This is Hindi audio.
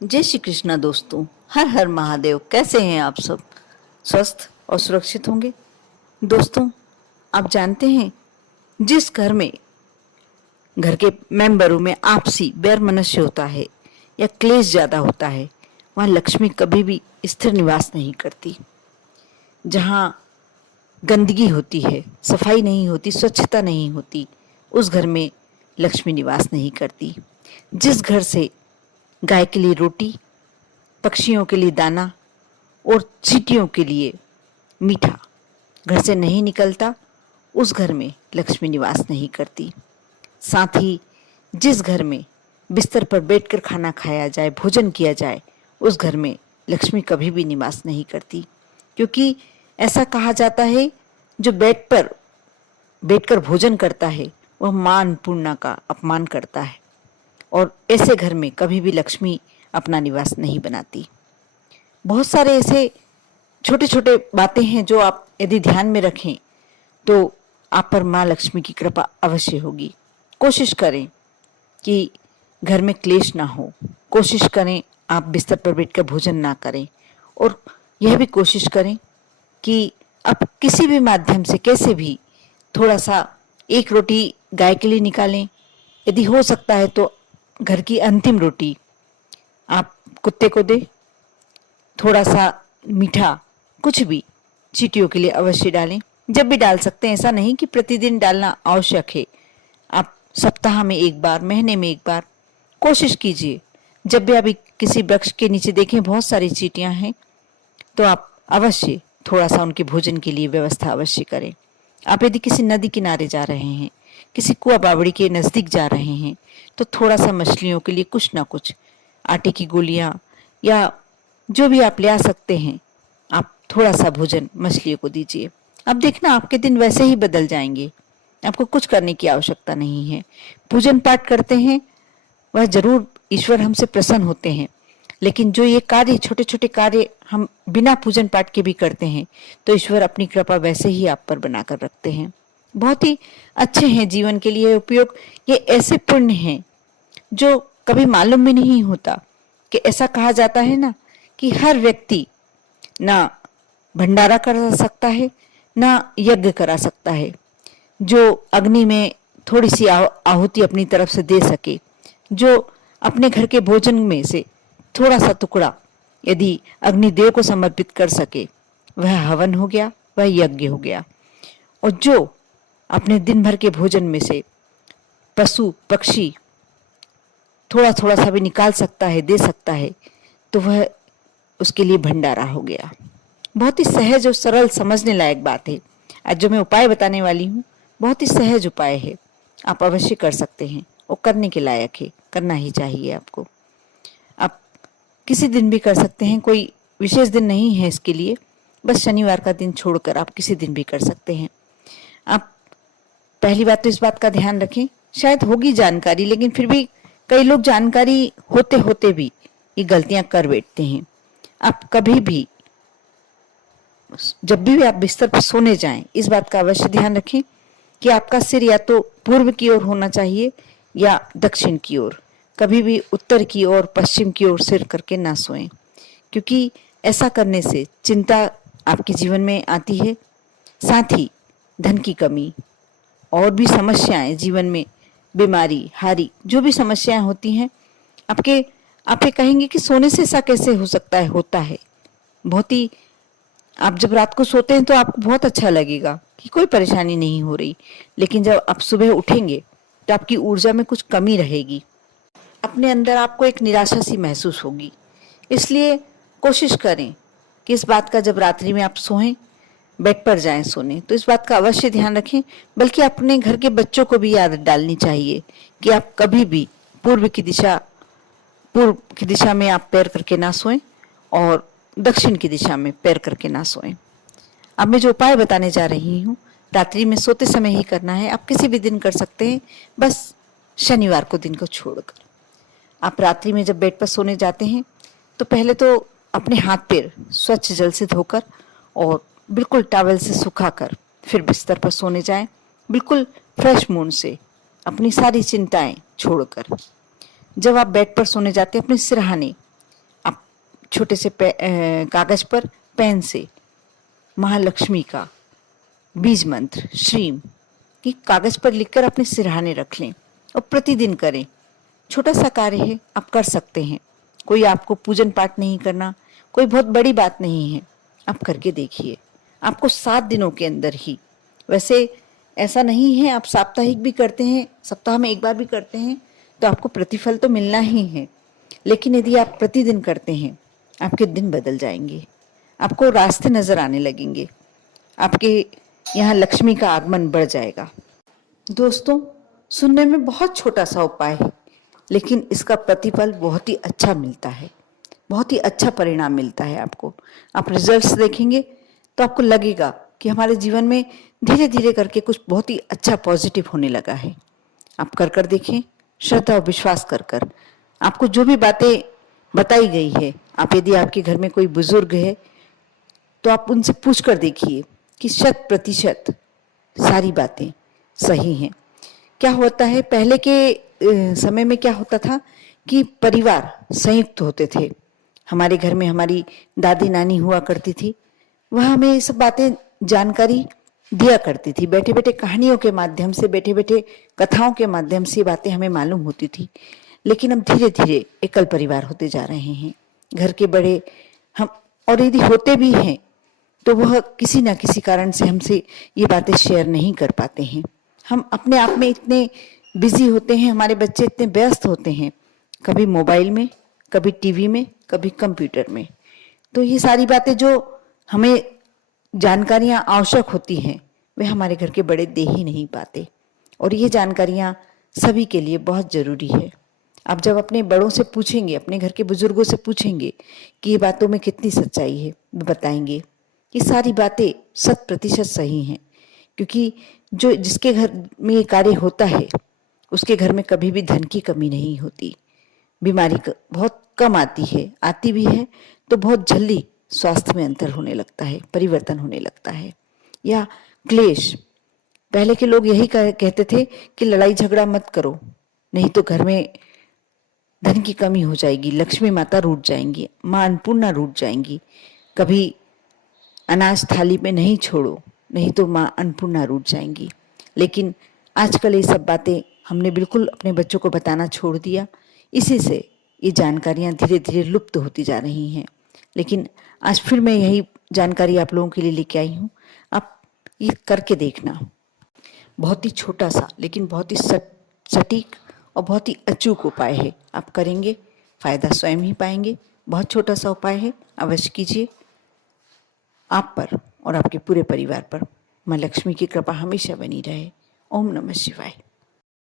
जय श्री कृष्णा दोस्तों। हर हर महादेव। कैसे हैं आप सब? स्वस्थ और सुरक्षित होंगे। दोस्तों, आप जानते हैं, जिस घर में घर के मेंबरों में आपसी वैरमनस्य होता है या क्लेश ज्यादा होता है, वहां लक्ष्मी कभी भी स्थिर निवास नहीं करती। जहां गंदगी होती है, सफाई नहीं होती, स्वच्छता नहीं होती, उस घर में लक्ष्मी निवास नहीं करती। जिस घर से गाय के लिए रोटी, पक्षियों के लिए दाना और चींटियों के लिए मीठा घर से नहीं निकलता, उस घर में लक्ष्मी निवास नहीं करती। साथ ही जिस घर में बिस्तर पर बैठकर खाना खाया जाए, भोजन किया जाए, उस घर में लक्ष्मी कभी भी निवास नहीं करती। क्योंकि ऐसा कहा जाता है, जो बेड पर बैठकर भोजन करता है वह मां अन्नपूर्णा का अपमान करता है, और ऐसे घर में कभी भी लक्ष्मी अपना निवास नहीं बनाती। बहुत सारे ऐसे छोटे छोटे बातें हैं जो आप यदि ध्यान में रखें तो आप पर माँ लक्ष्मी की कृपा अवश्य होगी। कोशिश करें कि घर में क्लेश ना हो। कोशिश करें आप बिस्तर पर बैठकर भोजन ना करें, और यह भी कोशिश करें कि आप किसी भी माध्यम से कैसे भी थोड़ा सा एक रोटी गाय के लिए निकालें। यदि हो सकता है तो घर की अंतिम रोटी आप कुत्ते को दें। थोड़ा सा मीठा कुछ भी चींटियों के लिए अवश्य डालें। जब भी डाल सकते हैं, ऐसा नहीं कि प्रतिदिन डालना आवश्यक है। आप सप्ताह में एक बार, महीने में एक बार कोशिश कीजिए। जब भी आप किसी वृक्ष के नीचे देखें बहुत सारी चींटियां हैं, तो आप अवश्य थोड़ा सा उनके भोजन के लिए व्यवस्था अवश्य करें। आप यदि किसी नदी किनारे जा रहे हैं, किसी कुआ बावड़ी के नजदीक जा रहे हैं, तो थोड़ा सा मछलियों के लिए कुछ ना कुछ आटे की गोलियां या जो भी आप ले आ सकते हैं, आप थोड़ा सा भोजन मछलियों को दीजिए। अब देखना आपके दिन वैसे ही बदल जाएंगे। आपको कुछ करने की आवश्यकता नहीं है। पूजन पाठ करते हैं, वह जरूर ईश्वर हमसे प्रसन्न होते हैं, लेकिन जो ये कार्य, छोटे छोटे कार्य हम बिना पूजन पाठ के भी करते हैं, तो ईश्वर अपनी कृपा वैसे ही आप पर बनाकर रखते हैं। बहुत ही अच्छे हैं जीवन के लिए उपयोग। ये ऐसे पुण्य हैं जो कभी मालूम भी नहीं होता। कि ऐसा कहा जाता है ना कि हर व्यक्ति ना भंडारा करा सकता है, ना यज्ञ करा सकता है। जो अग्नि में थोड़ी सी आहुति अपनी तरफ से दे सके, जो अपने घर के भोजन में से थोड़ा सा टुकड़ा यदि अग्निदेव को समर्पित कर सके, वह हवन हो गया, वह यज्ञ हो गया। और जो अपने दिन भर के भोजन में से पशु पक्षी थोड़ा थोड़ा सा भी निकाल सकता है, दे सकता है, तो वह उसके लिए भंडारा हो गया। बहुत ही सहज और सरल, समझने लायक बात है। आज जो मैं उपाय बताने वाली हूँ, बहुत ही सहज उपाय है। आप अवश्य कर सकते हैं और करने के लायक है, करना ही चाहिए आपको। आप किसी दिन भी कर सकते हैं, कोई विशेष दिन नहीं है इसके लिए। बस शनिवार का दिन छोड़कर आप किसी दिन भी कर सकते हैं। आप पहली बात तो इस बात का ध्यान रखें, शायद होगी जानकारी, लेकिन फिर भी कई लोग जानकारी होते होते भी ये गलतियां कर बैठते हैं। आप कभी भी, जब भी आप बिस्तर पर सोने जाएं, इस बात का अवश्य ध्यान रखें कि आपका सिर या तो पूर्व की ओर होना चाहिए या दक्षिण की ओर। कभी भी उत्तर की ओर, पश्चिम की ओर सिर करके ना सोएं, क्योंकि ऐसा करने से चिंता आपके जीवन में आती है। साथ ही धन की कमी और भी समस्याएं जीवन में, बीमारी, हारी, जो भी समस्याएं होती हैं, आप ये कहेंगे कि सोने से ऐसा कैसे हो सकता है? होता है। बहुत ही, आप जब रात को सोते हैं तो आपको बहुत अच्छा लगेगा कि कोई परेशानी नहीं हो रही, लेकिन जब आप सुबह उठेंगे तो आपकी ऊर्जा में कुछ कमी रहेगी। अपने अंदर आपको एक निराशा सी महसूस होगी। इसलिए कोशिश करें कि इस बात का, जब रात्रि में आप सोएं, बेड पर जाएं सोने, तो इस बात का अवश्य ध्यान रखें। बल्कि अपने घर के बच्चों को भी आदत डालनी चाहिए कि आप कभी भी पूर्व की दिशा में आप पैर करके ना सोएं और दक्षिण की दिशा में पैर करके ना सोएं। अब मैं जो उपाय बताने जा रही हूँ, रात्रि में सोते समय ही करना है। आप किसी भी दिन कर सकते हैं, बस शनिवार को दिन को छोड़कर। आप रात्रि में जब बेड पर सोने जाते हैं तो पहले तो अपने हाथ पैर स्वच्छ जल से धोकर और बिल्कुल टॉवल से सुखाकर फिर बिस्तर पर सोने जाएं, बिल्कुल फ्रेश मूड से, अपनी सारी चिंताएं छोड़कर। जब आप बेड पर सोने जाते हैं, अपने सिरहाने छोटे से कागज पर पेन से महालक्ष्मी का बीज मंत्र श्रीम कि कागज पर लिखकर अपने सिरहाने रख लें और प्रतिदिन करें। छोटा सा कार्य है, आप कर सकते हैं। कोई आपको पूजन पाठ नहीं करना, कोई बहुत बड़ी बात नहीं है। आप करके देखिए, आपको 7 दिनों के अंदर ही, वैसे ऐसा नहीं है आप साप्ताहिक भी करते हैं, सप्ताह में एक बार भी करते हैं तो आपको प्रतिफल तो मिलना ही है। लेकिन यदि आप प्रतिदिन करते हैं, आपके दिन बदल जाएंगे, आपको रास्ते नजर आने लगेंगे, आपके यहाँ लक्ष्मी का आगमन बढ़ जाएगा। दोस्तों, सुनने में बहुत छोटा सा उपाय है, लेकिन इसका प्रतिफल बहुत ही अच्छा मिलता है, बहुत ही अच्छा परिणाम मिलता है आपको। आप रिजल्ट्स देखेंगे तो आपको लगेगा कि हमारे जीवन में धीरे धीरे करके कुछ बहुत ही अच्छा पॉजिटिव होने लगा है। आप कर कर देखें, श्रद्धा और विश्वास कर कर। आपको जो भी बातें बताई गई है, आप यदि आपके घर में कोई बुजुर्ग है तो आप उनसे पूछ कर देखिए कि 100% सारी बातें सही हैं। क्या होता है, पहले के समय में क्या होता था कि परिवार संयुक्त होते थे। हमारे घर में हमारी दादी नानी हुआ करती थी, वह हमें ये सब बातें जानकारी दिया करती थी। बैठे बैठे कहानियों के माध्यम से, बैठे बैठे कथाओं के माध्यम से बातें हमें मालूम होती थी। लेकिन अब धीरे धीरे एकल परिवार होते जा रहे हैं। घर के बड़े हम, और यदि होते भी हैं तो वह किसी ना किसी कारण से हमसे ये बातें शेयर नहीं कर पाते हैं। हम अपने आप में इतने बिजी होते हैं, हमारे बच्चे इतने व्यस्त होते हैं, कभी मोबाइल में, कभी टीवी में, कभी कंप्यूटर में। तो ये सारी बातें जो हमें जानकारियां आवश्यक होती हैं, वे हमारे घर के बड़े दे ही नहीं पाते। और ये जानकारियां सभी के लिए बहुत जरूरी है। आप जब अपने बड़ों से पूछेंगे, अपने घर के बुजुर्गों से पूछेंगे कि ये बातों में कितनी सच्चाई है, वे बताएंगे कि सारी बातें 100% सही हैं। क्योंकि जो जिसके घर में ये कार्य होता है, उसके घर में कभी भी धन की कमी नहीं होती, बीमारी बहुत कम आती है, आती भी है तो बहुत जल्दी स्वास्थ्य में अंतर होने लगता है, परिवर्तन होने लगता है। या क्लेश, पहले के लोग यही कहते थे कि लड़ाई झगड़ा मत करो, नहीं तो घर में धन की कमी हो जाएगी, लक्ष्मी माता रूठ जाएंगी, मां अन्नपूर्णा रूठ जाएंगी। कभी अनाज थाली में नहीं छोड़ो, नहीं तो मां अन्नपूर्णा रूठ जाएंगी। लेकिन आजकल ये सब बातें हमने बिल्कुल अपने बच्चों को बताना छोड़ दिया। इसी से ये जानकारियां धीरे धीरे लुप्त होती जा रही हैं। लेकिन आज फिर मैं यही जानकारी आप लोगों के लिए लेके आई हूँ। आप ये करके देखना। बहुत ही छोटा सा लेकिन बहुत ही सटीक और बहुत ही अचूक उपाय है। आप करेंगे, फायदा स्वयं ही पाएंगे। बहुत छोटा सा उपाय है, अवश्य कीजिए। आप पर और आपके पूरे परिवार पर मां लक्ष्मी की कृपा हमेशा बनी रहे। ओम नमः शिवाय।